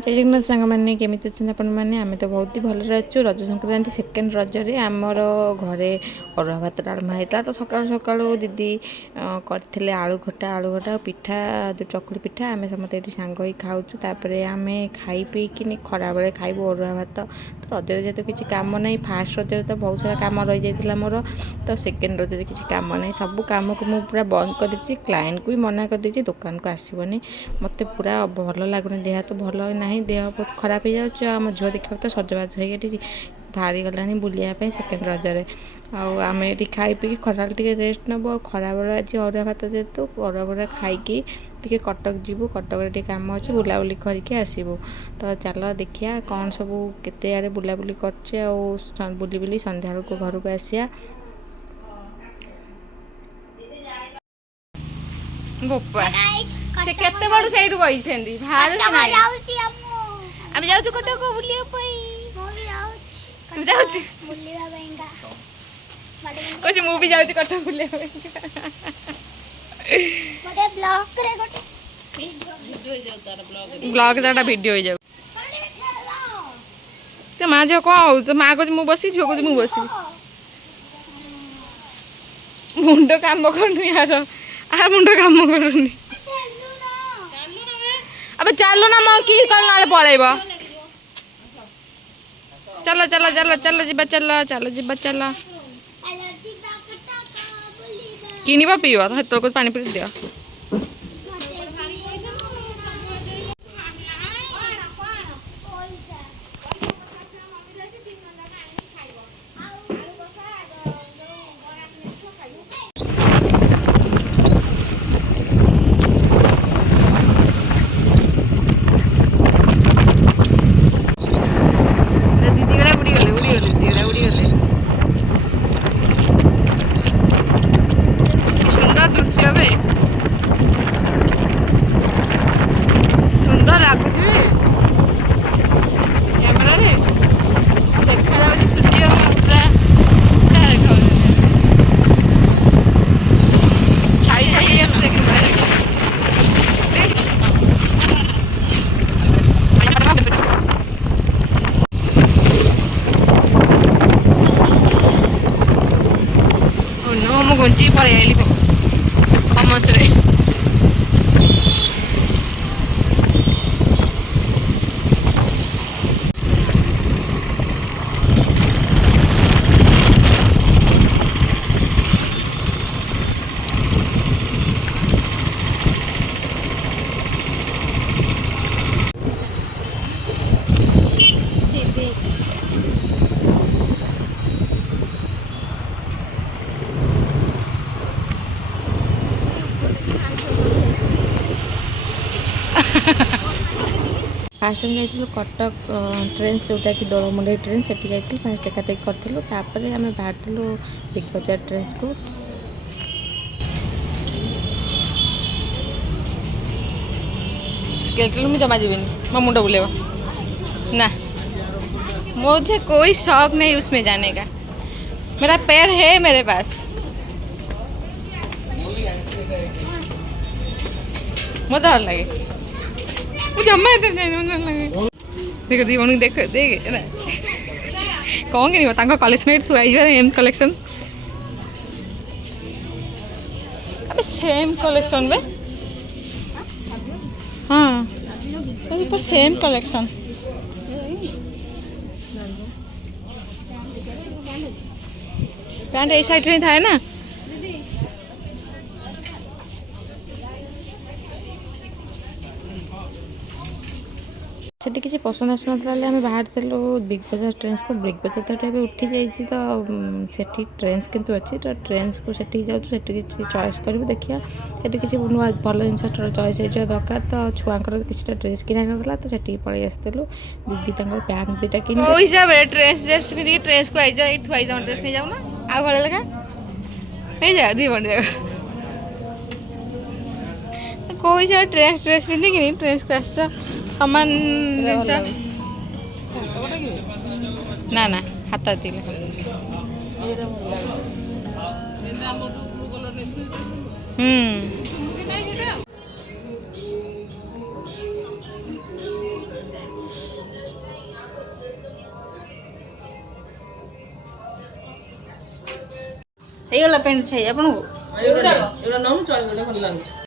जय जगन्नाथ सांग मैंने केमी अच्छा आपण मैंने आम तो बहुत ही भलि अच्छु रज संक्रांति सेकेंड रजरे आमर घरे अरुआ भात डालमा होता तो सका सका दीदी करते आलू खटा पिठा जो चकुली पिठा आम समस्त ये सांग ही खाऊँ तापर आम खाई पीकिन खरा बेले खाइबू अरुआ भात तो रजरे जेहेतु किसी कम ना फास्ट रजरे तो बहुत सारा कम रही जाता मोर तो सेकेंड रजरे किसी कम ना सब कम को मुझे पूरा बंद कर देती क्लाएंट को भी मना कर देती दुकान को आसबनी मत पूरा भल लगुनि देह तो भल ना देह बहुत खराब हो जाऊँ आम झील देखा तो सजबाज हो बाहरी गला बुलायापी सेकेंड रजरे आम ये खाई पी खरा टे रेस्ट नब खरा बेला आज अरुआ भात जेहेतु अरुआ भात खाई कटक जीवु कटक कम अच्छे बुलाबुली करके आसबू तो चल देखिया कौन सब केते आड़े बुलाबुली करचे बुली बुली संध्या बेलू घर को आसिया बोपा से केते बड़ सेइरु बइसेंदी भार नाही आमे जाउछु कटक बुलिया पई मोबी जाउछु तू जाउछु बुलिया बेंगा कोछि मूवी जाउछु कटक बुलिया बेंगा मते ब्लॉग करे गोटे वीडियो हो जाउ तार ब्लॉग दाटा वीडियो हो जाउ ते मां जो को हो मां को मु बसी झो को मु बसी मुंडो काम करनु यार आ मुंडो काम करनी अबे चलो ना मां की कल नाले पळेबो चलो चलो चलो चलो जीबा चलो चलो जीबा चलो किनिबा पीबो तो हेतो को पानी पी दियो गुंची पड़े आइली कमस रे फास्ट टाइम जाइलु कटक ट्रेन जोटा कि दौड़मुंडई ट्रेन से जाइलु फास्ट देखा देखी करूँ तापर आम बाहर बिग बजार ट्रेन को स्केल मुझे जमा जीवन मो मुंड बुलेब ना मुझे कोई शौक नहीं उसमें जाने का मेरा पैर है मेरे पास मुझे डर लगे जमा देख दी मन देख देख कौन कि कलेक्शन थुआ एम कलेक्शन अबे सेम कलेक्शन बे हाँ सेम कलेक्शन पैंट ए साइड नहीं था ना सेठी किसी पसंद आस ना आम बाहर थे बिग बजार ट्रेन्स को बिग बजार तो ये उठी जाइए तो सेठी ट्रेन्स किंतु अच्छी तो ट्रेन्स को सेठी जाऊँ किसी चॉइस करूँ देखिए सेठी किसी नुआ भल जिन चॉइस हो दरकार तो छुआर किसी ड्रेस किना ना तो सेठी पलि आसलु दीदी पैंट दुटा कि हिसाब से ड्रेस ड्रेस पिंधि ट्रेन्स को आई जाए थुआई जाऊ ड्रेस नहीं जाऊना आ भाई लगा नहीं जा दी बन जाएगा कौ हिसाब ड्रेस ड्रेस पिंधिकी ट्रेन्स को आस सामान ना ना हाथ ହେଇଗଲା ପ୍ୟାଣ୍ଟ ସାଇଜ୍ ଆପଣଙ୍କୁ ଏଗୁଡ଼ା ନଉନୁ ଚଳିବ ଭଲ ଲାଗୁଛି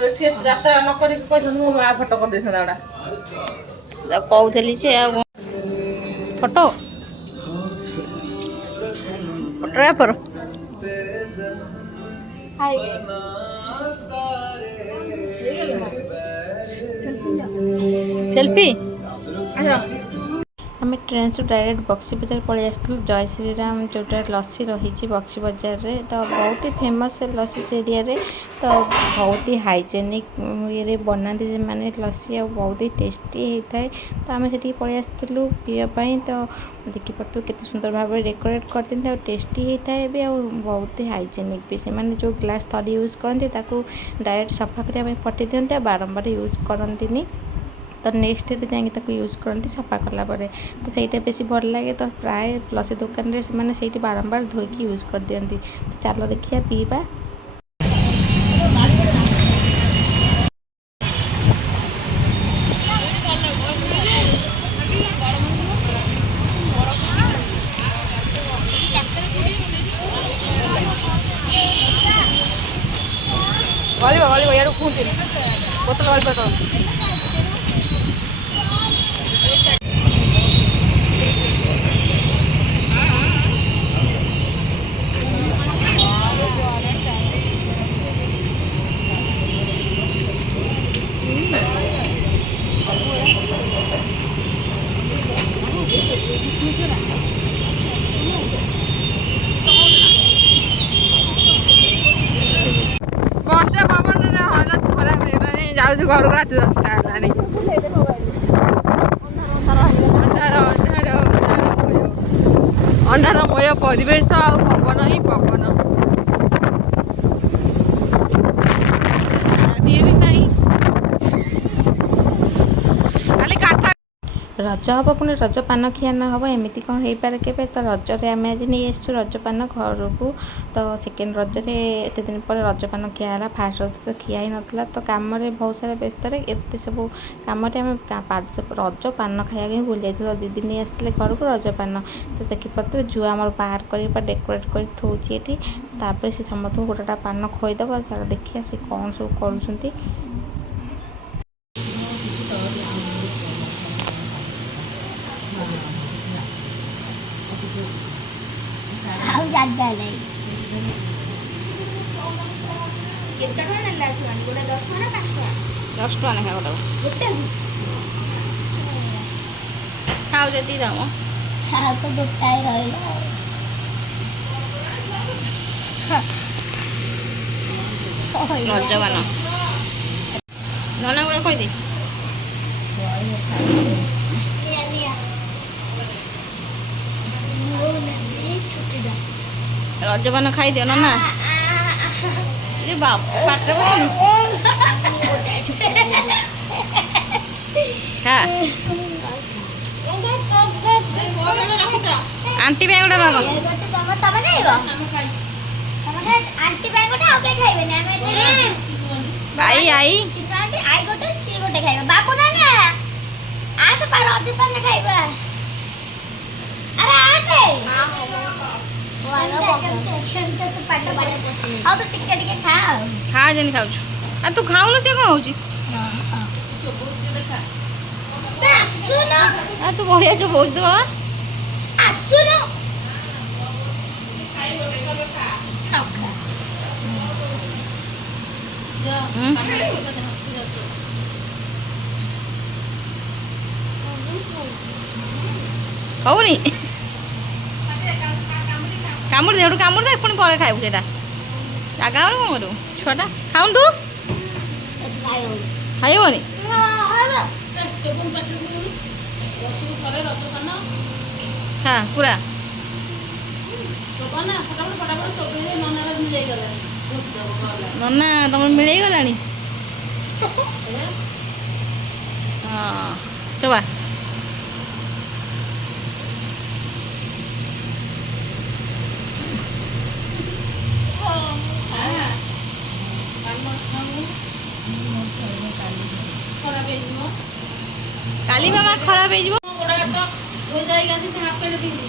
ଏଠି ଯାତ୍ରା ନ କରିକି କହିଛନ୍ତି ମୋ ମା ଫଟୋ କରିଦେଇଥାନ୍ତା ତାକୁ କହୁଥିଲି ସେ ଆଉ ଫଟୋ ଫଟୋଗ୍ରାଫର ସେଲ୍ଫି ଆମେ ଟ୍ରେନ୍ରୁ ଡାଇରେକ୍ଟ ବକ୍ସି ବଜାର ପଳେଇ ଆସିଥିଲୁ ଜୟ ଶ୍ରୀରାମ ଯେଉଁଟା ଲସି ରହିଛି ବକ୍ସି ବଜାରରେ ତ ବହୁତ ହି ଫେମସ୍ ଲସି ସେ ଏରିଆରେ ତ ବହୁତ ହି ହାଇଜେନିକ୍ ଇଏରେ ବନାନ୍ତି ସେମାନେ ଲସି ଆଉ ବହୁତ ହି ଟେଷ୍ଟି ହେଇଥାଏ ତ ଆମେ ସେଠିକି ପଳେଇ ଆସିଥିଲୁ ପିଇବା ପାଇଁ ତ ଦେଖିପାରୁଥିବୁ କେତେ ସୁନ୍ଦର ଭାବରେ ଡେକୋରେଟ୍ କରିଛନ୍ତି ଆଉ ଟେଷ୍ଟି ହେଇଥାଏ ବି ଆଉ ବହୁତ ହି ହାଇଜେନିକ୍ ବି ସେମାନେ ଯେଉଁ ଗ୍ଲାସ୍ ଥରେ ୟୁଜ୍ କରନ୍ତି ତାକୁ ଡାଇରେକ୍ଟ ସଫା କରିବା ପାଇଁ ପଠାଇ ଦିଅନ୍ତି ଆଉ ବାରମ୍ବାର ୟୁଜ୍ କରନ୍ତିନି ତ ନେକ୍ସଟ ଡେରେ ଯାଇକି ତାକୁ ୟୁଜ୍ କରନ୍ତି ସଫା କଲା ପରେ ତ ସେଇଟା ବେଶୀ ଭଲ ଲାଗେ ତ ପ୍ରାୟ ଲସି ଦୋକାନରେ ସେମାନେ ସେଇଠି ବାରମ୍ବାର ଧୋଇକି ୟୁଜ୍ କରିଦିଅନ୍ତି ତ ଚାଲ ଦେଖିବା ପିଇବା ଗଳିବ ଗଳିବ ଇଆଡ଼ୁ କୁହନ୍ତିନି ବୋତଲ ଗଳିବ ତ ବର୍ଷା ପବନରେ ହାଲତ ଖରାପ ହେଇଗଲାଣି ଯାଉଛୁ ଘରକୁ ରାତି 10ଟା ହେଲାଣି ଅନ୍ଧାରମୟ ପରିବେଶ ଆଉ ପବନ ହିଁ ପବନ ବି ନାହିଁ ଖାଲି କାଠ ରଜ ହେବ ପୁଣି ରଜ ପାନ ଖିଆ ନ ହେବ ଏମିତି କ'ଣ ହେଇପାରେ କେବେ ତ ରଜରେ ଆମେ ଆଜି ନେଇ ଆସିଛୁ ରଜପାନ ଘରକୁ ତ ସେକେଣ୍ଡ ରଜରେ ଏତେ ଦିନ ପରେ ରଜପାନ ଖିଆ ହେଲା ଫାଷ୍ଟ ରଜ ତ ଖିଆ ହେଇନଥିଲା ତ କାମରେ ବହୁତ ସାରା ବ୍ୟସ୍ତରେ ଏତେ ସବୁ କାମରେ ଆମେ ରଜପାନ ଖାଇବାକୁ ହିଁ ଭୁଲି ଯାଇଥିଲୁ ଦିଦି ନେଇ ଆସିଥିଲେ ଘରକୁ ରଜପାନ ତ ଦେଖିପାରୁଥିବେ ଝୁଅ ଆମର ବାହାର କରି ବା ଡେକୋରେଟ୍ କରି ଥଉଛି ଏଠି ତାପରେ ସେ ସମସ୍ତଙ୍କୁ ଗୋଟେଟା ପାନ ଖୋଇଦେବ ତାର ଦେଖିବା ସେ କ'ଣ ସବୁ କରୁଛନ୍ତି କେତେ ଟଙ୍କା ନେଲା ଛୁଆଣି ଗୋଟେ 10 ଟଙ୍କା ନା 5 ଟଙ୍କା 10 ଟଙ୍କା ଲେଖା ଗୋଟେ ଖାଉ ଯଦି ଦାମ ଆଉ ତ ଗୋଟାଏ ରହିଲା ରଜପାନ ନନା ଗୁଡ଼ା କହିଦେ ରଜପାନ ଖାଇଦିଅ ନନା ପାଟିରେ ବସୁନି ଆଣ୍ଟି ପାଇଁ ଗୋଟେ ରଖ ଆଣ୍ଟି ପାଇଁ ଗୋଟେ ଆଉ କେହି ଖାଇବେନି ଆମେ ଆଇ ଆଇ ଗୋଟେ ସିଏ ଗୋଟେ ଖାଇବା ବାବୁ ନା ନା ଆସେ ପା ରଜପାନ ଖାଇବା ଆରେ ଆସେ ଆଉ ତ ଟିକେ ଟିକେ ଖା ଖା ଯେମିତି ଖାଉଛୁ ଆଉ ତୁ ଖାଉନୁ ସେ କ'ଣ ହଉଛି ଆସୁନ ତୁ ବଢ଼ିଆ ଚୋବଉଛୁ ତ ଆସୁନ ହଉନି କାମୁଡ଼ି ଦେ କାମୁଡ଼ି ଦେ ପୁଣି ପରେ ଖାଇବୁ ସେଇଟା ଜାଗା ହଉନି କ'ଣ କରିବୁ ଛୁଆଟା ଖାଉନୁ ତୁ ଖାଇବନି ହଁ ପୁରା ନନା ତମର ମିଳେଇ ଗଲାଣି ହଁ ଚୋବା କାଲି ମାମା ଖରାପ ହେଇଯିବ ଯାଇକି ଆସି ସେ ହାଫ ପ୍ୟାଣ୍ଟ ପିନ୍ଧି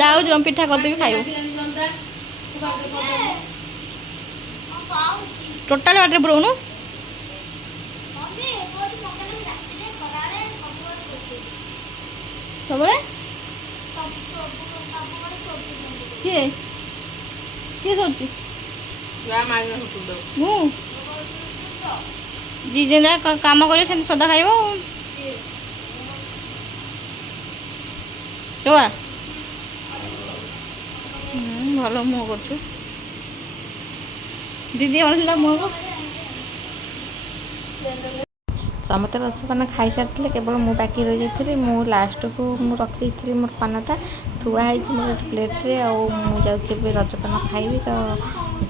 ଯାଉଛି ପିଠା କରିଦେବି ଖାଇବୁ। ଟୋଟାଲି ବାଟରେ ପୁରଉନୁ। ସବୁବେଳେ କିଏ କିଏ ଶୋଉଛି? ମୁଁ ଯିଏ ଯେମିତି କାମ କରିବ ସେମିତି ସଦା ଖାଇବ। ଚୁଆ ଭଲ ମୁହଁ କରୁଛୁ। ଦିଦି ଅଣିଥିଲା ମୁହଁକୁ। ସମସ୍ତେ ରସପାନ ଖାଇସାରିଥିଲେ, କେବଳ ମୁଁ ବାକି ରହିଯାଇଥିଲି। ମୁଁ ଲାଷ୍ଟକୁ ମୁଁ ରଖିଦେଇଥିଲି ମୋର ପାନଟା ଥୁଆ ହେଇଛି ମୋର ଗୋଟେ ପ୍ଲେଟ୍ରେ। ଆଉ ମୁଁ ଯାଉଛି ଏବେ ରଜପାନ ଖାଇବି। ତ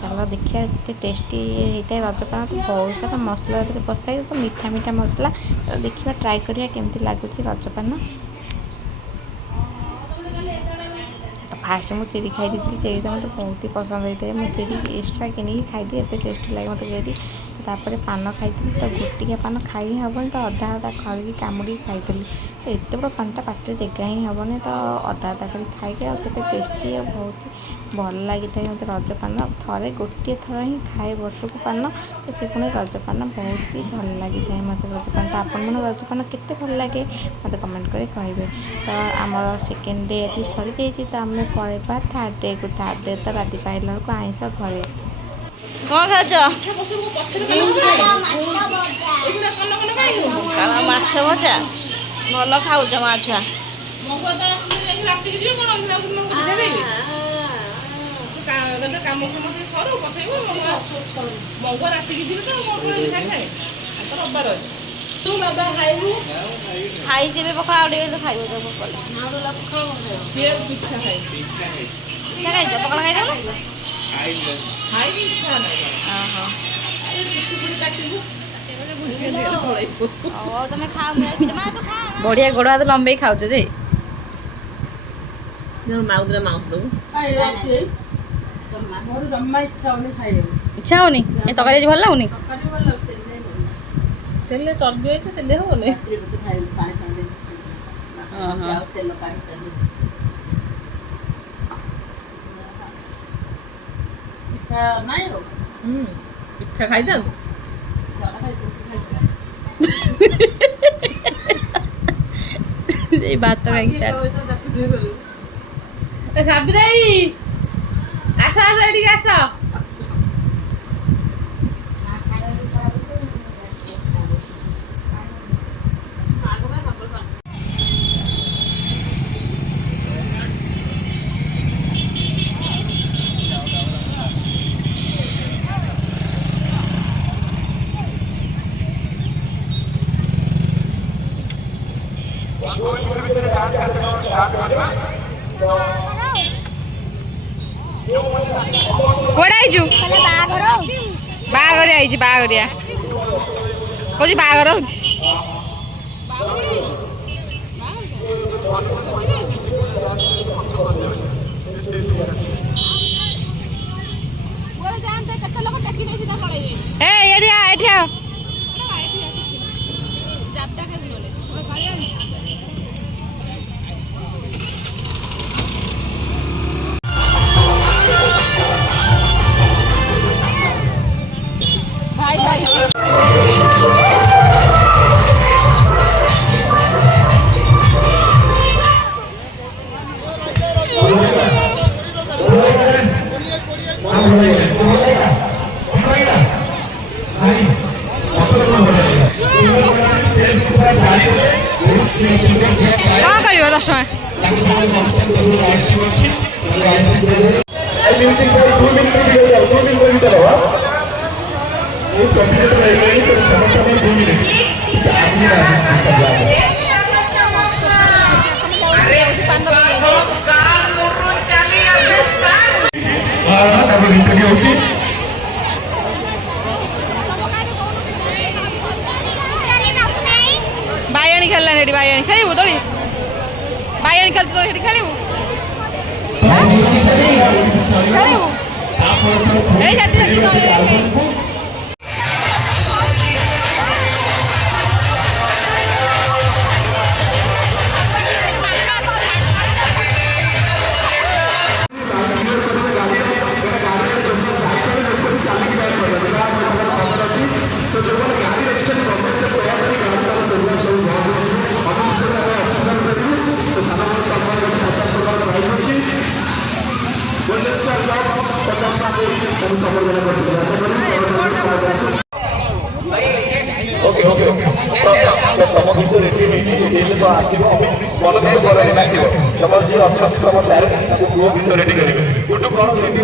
ଚାଲ ଦେଖିବା କେତେ ଟେଷ୍ଟି ହେଇଥାଏ ରଜପାନ। ତ ବହୁତ ସାରା ମସଲା ସେଥିରେ ପଶିଥାଏ, ତ ମିଠା ମିଠା ମସଲା। ତ ଦେଖିବା ଟ୍ରାଏ କରିବା କେମିତି ଲାଗୁଛି ରଜପାନ। ତ ଫାଷ୍ଟ ମୁଁ ଚେରି ଖାଇ ଦେଇଥିଲି। ଚେରି ତ ମୋତେ ବହୁତ ହି ପସନ୍ଦ ହେଇଥାଏ। ମୁଁ ଚେରି ଏକ୍ସଟ୍ରା କିଣିକି ଖାଇଦିଏ, ଏତେ ଟେଷ୍ଟି ଲାଗେ ମୋତେ ଚେରି। ତାପରେ ପାନ ଖାଇଥିଲି, ତ ଗୋଟିକିଆ ପାନ ଖାଇ ହିଁ ହେବନି, ତ ଅଧା ଅଧା ଖରିକି କାମୁଡ଼ିକି ଖାଇଥିଲି। ତ ଏତେ ବଡ଼ ପାନଟା ପାଟିରେ ଜାଗା ହିଁ ହେବନି, ତ ଅଧା ଅଧା କରିକି ଖାଇକି ଆଉ କେତେ ଟେଷ୍ଟି ଆଉ ବହୁତ ଭଲ ଲାଗିଥାଏ ମୋତେ ରଜପାନ। ଥରେ ଗୋଟିଏ ଥର ହିଁ ଖାଏ ବର୍ଷକୁ ପାନ, ତ ସେ ପୁଣି ରଜପାନ ବହୁତ ହି ଭଲ ଲାଗିଥାଏ ମୋତେ ରଜପାନ। ତ ଆପଣମାନଙ୍କୁ ରଜପାନ କେତେ ଭଲ ଲାଗେ ମୋତେ କମେଣ୍ଟ କରି କହିବେ। ତ ଆମର ସେକେଣ୍ଡ ଡେ ଆଜି ସରିଯାଇଛି, ତ ଆମେ ପଳେଇବା ଥାର୍ଡ଼ ଡେକୁ। ଥାର୍ଡ଼ ଡେ ତ ରାତି ପାଇଲା ବେଳକୁ ଆଇଁଷ ଘରେ। କ'ଣ ଖାଉଛ? ମାଛ ଭଜା। ଭଲ ଖାଉଛ ମାଛ। ଖାଇଛି ଏବେ ପଖାଳ, ଆଉ ଟିକେ ଖାଇବ। ପିଠା ଖାଇଛ? ପଖାଳ ଖାଇଦବ। ତମେ ଖାଅ। ବଢିଆ ଗୋଡ ହାତ ଲମ୍ବେଇ ଖାଉଛ ଯେ। ମାଉସ ଦବୁ। ଇଚ୍ଛା ହଉନି? ଏ ତରକାରୀ ଆଜି ଭଲ ଲାଗୁନି? ତେଲ ଚର୍ବି ଅଛି, ତେଲ ହବନି। ପିଠା ଖାଇଥାନ୍ତୁ। ସେଇ ଭାତ ଖାଇକି ସାବିତ୍ରୀ ଆସ ଆସ ଏଠିକି ଆସ। କୁଆଡ଼େ ଆଇଛୁ? ବାହାଘରିଆ ହେଇଛି। ବାହାଘରିଆ କହୁଛି ବାହାଘର ହଉଛି। ଏଠି ଆ। କ'ଣ କରିବ 10 ଟଙ୍କା? ବାଇଆଣି ଖେଳିଲାଣି ଏଠି। ବାଇଆଣି ଖେଳିବୁ ଦୋଳି? ବାଇଆଣି ଖେଳୁଛୁ ଦୋଳି ସେଠି ଖେଳିବୁ? ଖେଳିବୁ ଏଇ ସେଠି ଦୋଳି। ओके ओके तो तम भितर रेडी नहीं तो आसिब मन के बड़ नाचो तुम जी अच्छा तुम प्यारेंट्स को भितर रेडी करेंगे गुड्डू कौन रेडी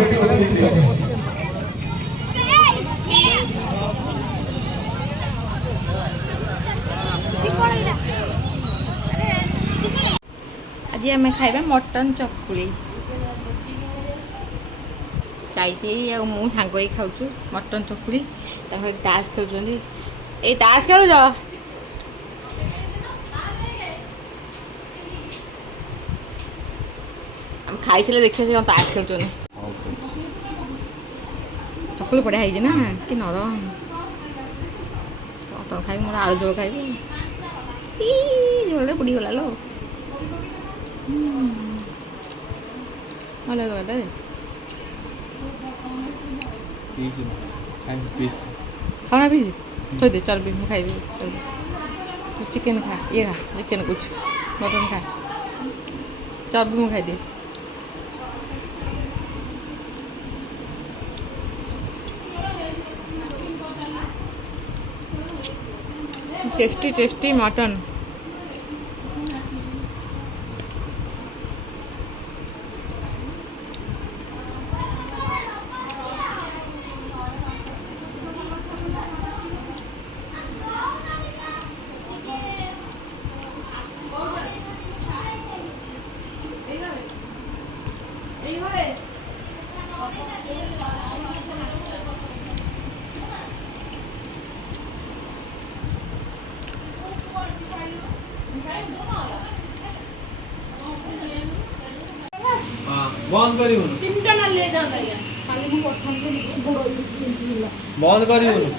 आज आम खाइबा मटन चकुली चाहिए मु सांग ही खाऊँ मटन चकुली ताश खेल ए ताश खेल आम खाई सारे देखिए ताश खेल चकुली बढ़िया है ना कि नरम मटन खाई मोर आलू झोल खाई झोल बुड़ी गला लो भल गला खाना पीस थोड़ी दे चल भी मैं खाइबी तू चिकन खा ये खा चिकन कुछ मटन खा चल भी मैं खाई दे टेस्टी टेस्टी मटन बंद करिवनु तीनटा नाली जाता है खाली मु पठन को बंद करिवनु